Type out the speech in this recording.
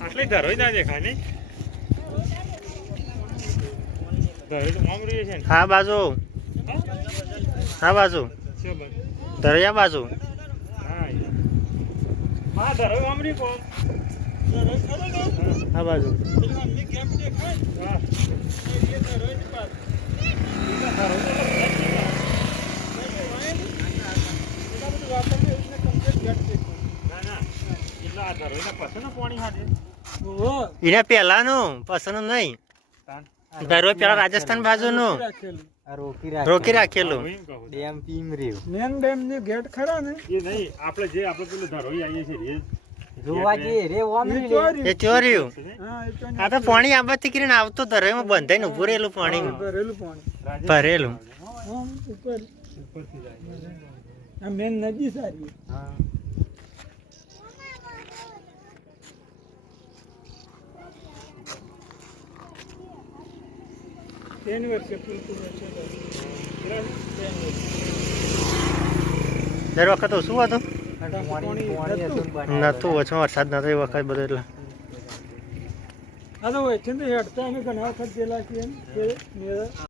આટલી ધરોઈ ના દેખાય ને ધરોઈ તો મામરી છે ને હા બાજુ ધરૈયા બાજુ હા ધરોઈ મામરી કોણ હા બાજુ એને પેલાનું પસંદ નહીં ધરો પેલા રાજસ્થાન બાજુનું રોકી રાખેલું મેન ડેમ ની ગેટ ખરા ને એ નહીં આપણે જે આપણે પેલું ધરોઈ આવીએ છીએ એ ચોર્યું હા એ તો આ તો પાણી આબાથી કરીને આવતું ધરોઈમાં બંધાઈને ઉભું રહેલું પાણી ભરેલું પાણી ભરેલું આમ ઉપર આ મેન નદી સારી વર્ષે પૂરતું દર વખત શું હતું નતું ઓછો વરસાદ નતો એ વખત બધો એટલે આ તો હેઠતા અમે ઘણા વખત ગયેલા છીએ